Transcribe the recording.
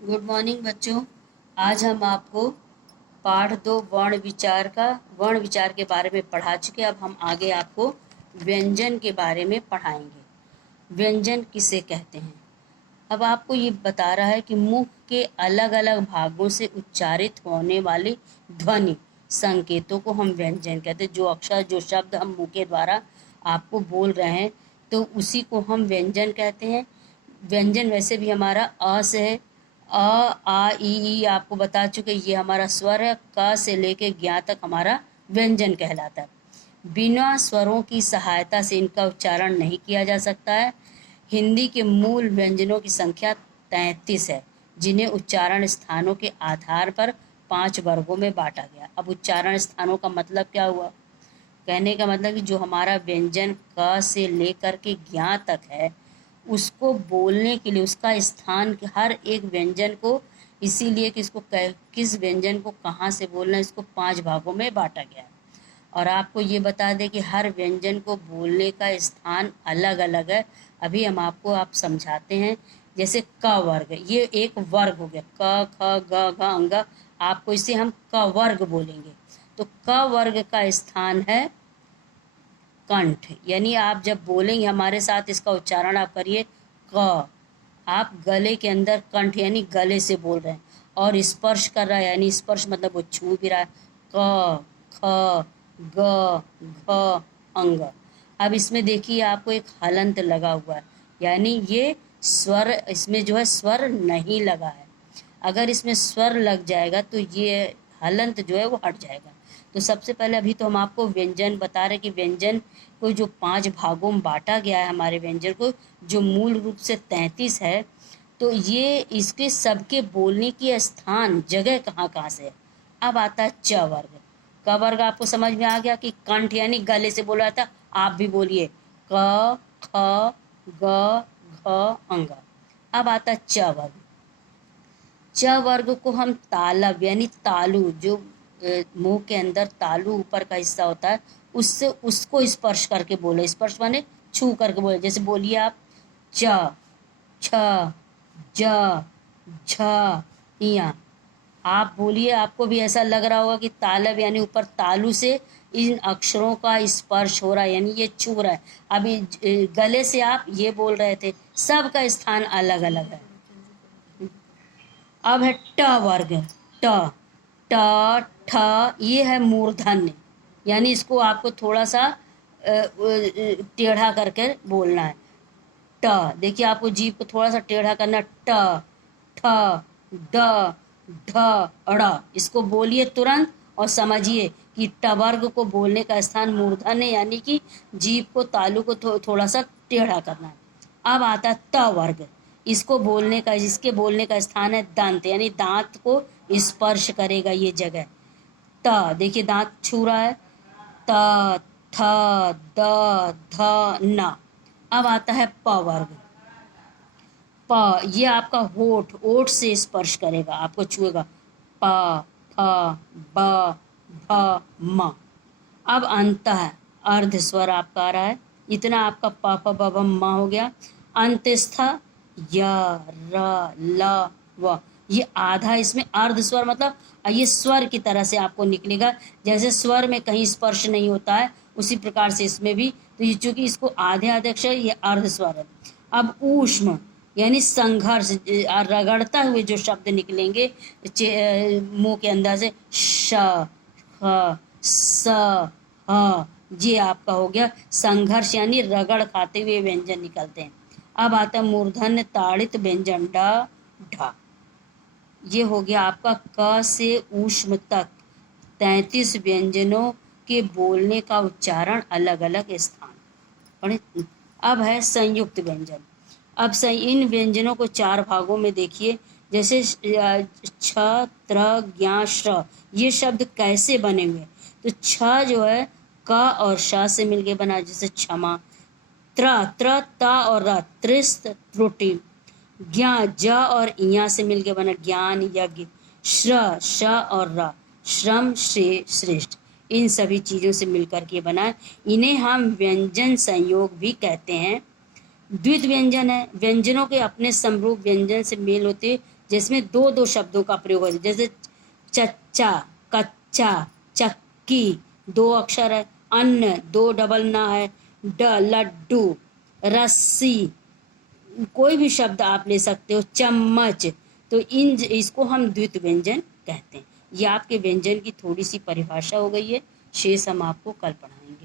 Good morning बच्चों। आज हम आपको पाठ 2 वर्ण विचार के बारे में पढ़ा चुके। अब हम आगे आपको व्यंजन के बारे में पढ़ाएंगे। व्यंजन किसे कहते हैं? अब आपको ये बता रहा है कि मुख के अलग अलग भागों से उच्चारित होने वाले ध्वनि संकेतों को हम व्यंजन कहते हैं। जो अक्षर जो शब्द हम मुंह के द्वारा आपको बोल रहे हैं तो उसी को हम व्यंजन कहते हैं। व्यंजन वैसे भी हमारा अ से है। अ आ ई आपको बता चुके, ये हमारा स्वर है। क से लेके ज्ञ तक हमारा व्यंजन कहलाता है। बिना स्वरों की सहायता से इनका उच्चारण नहीं किया जा सकता है। हिंदी के मूल व्यंजनों की संख्या 33 है, जिन्हें उच्चारण स्थानों के आधार पर 5 वर्गों में बांटा गया। अब उच्चारण स्थानों का मतलब क्या हुआ? कहने का मतलब कि जो हमारा व्यंजन क से लेकर के ज्ञ तक है, उसको बोलने के लिए उसका स्थान, हर एक व्यंजन को, इसीलिए कि इसको किस व्यंजन को कहाँ से बोलना, इसको 5 भागों में बांटा गया है। और आपको ये बता दें कि हर व्यंजन को बोलने का स्थान अलग अलग है। अभी हम आपको समझाते हैं। जैसे क वर्ग, ये एक वर्ग हो गया। क ख ग घ अंग, आपको इसे हम क वर्ग बोलेंगे। तो क वर्ग का स्थान है कंठ, यानी आप जब बोलेंगे हमारे साथ, इसका उच्चारण आप करिए क। आप गले के अंदर कंठ यानी गले से बोल रहे हैं, और स्पर्श कर रहा है, यानी स्पर्श मतलब वो छू भी रहा है। क ख ग घ अंग। अब इसमें देखिए आपको एक हलंत लगा हुआ है, यानी ये स्वर, इसमें जो है स्वर नहीं लगा है। अगर इसमें स्वर लग जाएगा तो ये हलंत जो है वो हट जाएगा। तो सबसे पहले अभी तो हम आपको व्यंजन बता रहे कि व्यंजन को जो 5 भागों में बांटा गया है, हमारे व्यंजन को, जो मूल रूप से 33 है, तो ये इसके सबके बोलने की स्थान जगह कहाँ कहाँ से है। अब आता है च वर्ग। क वर्ग आपको समझ में आ गया कि कंठ यानी गले से बोल रहा था। आप भी बोलिए क ख ग घ अंग। अब आता है च वर्ग। च वर्ग को हम तालब यानी तालु, जो मुंह के अंदर तालु ऊपर का हिस्सा होता है, उससे उसको स्पर्श करके बोले। स्पर्श माने छू करके बोले। जैसे बोलिए आप च छ ज झ इया। आप बोलिए, आपको भी ऐसा लग रहा होगा कि तालब यानी ऊपर तालु से इन अक्षरों का स्पर्श हो रहा है, यानी ये छू रहा है। अभी गले से आप ये बोल रहे थे, सबका स्थान अलग अलग है। अब है ट वर्ग। ट ट ठ, ये है मूर्धन्य, यानी इसको आपको थोड़ा सा टेढ़ा करके बोलना है। ट, देखिए आपको जीभ को थोड़ा सा टेढ़ा करना। ट ठ ड ढ ड़, इसको बोलिए तुरंत और समझिए कि ट वर्ग को बोलने का स्थान मूर्धन्य, यानी कि जीभ को, तालु को थोड़ा सा टेढ़ा करना है। अब आता है त वर्ग। इसको बोलने का, इसके बोलने का स्थान है दंत, यानी दांत को स्पर्श करेगा ये जगह। त, देखिए दांत छू रहा है। त थ द ध न। अब आता है प वर्ग। प, ये आपका होठ, ओठ से स्पर्श करेगा, आपको छुएगा। प फ ब भ म। अब अंत है अर्ध स्वर आपका आ रहा है। इतना आपका प फ ब भ म हो गया। अंत्यस्थ य र ल व, ये आधा, इसमें अर्ध स्वर मतलब ये स्वर की तरह से आपको निकलेगा। जैसे स्वर में कहीं स्पर्श नहीं होता है, उसी प्रकार से इसमें भी। तो ये चूंकि इसको आधे आधे अक्षर, ये अर्ध स्वर है। अब ऊष्म यानी संघर्ष, रगड़ता हुए जो शब्द निकलेंगे मुंह के अंदर से, श ह स ह, ये आपका हो गया संघर्ष, यानी रगड़ खाते हुए व्यंजन निकलते हैं। अब आता है मूर्धन्य ताड़ित व्यंजन ड ढ। ये हो गया आपका क से ऊष्म तक 33 व्यंजनों के बोलने का उच्चारण अलग अलग स्थान पढ़े। अब है संयुक्त व्यंजन। अब इन व्यंजनों को 4 भागों में देखिए। जैसे छ त्र ज्ञ श्र, ये शब्द कैसे बने हुए? तो छ जो है क और श से मिलके बना, जैसे क्षमा। त्र त और र, त्रिस्त त्रुटि। ज्ञ ज और इया से मिलके बना, ज्ञान यज्ञ। श्र श और र, श्रम श्रेष्ठ। इन सभी चीजों से मिलकर के बना है। इन्हें हम व्यंजन संयोग भी कहते हैं। द्वित व्यंजन है, व्यंजनों के अपने समरूप व्यंजन से मेल होते जिसमें दो दो शब्दों का प्रयोग होता है, जैसे चच्चा, कच्चा, चक्की, दो अक्षर है, अन्न, दो डबल ना है, लड्डू, रस्सी, कोई भी शब्द आप ले सकते हो, चम्मच। तो इसको हम द्वित व्यंजन कहते हैं। ये आपके व्यंजन की थोड़ी सी परिभाषा हो गई है, शेष हम आपको कल पढ़ाएंगे।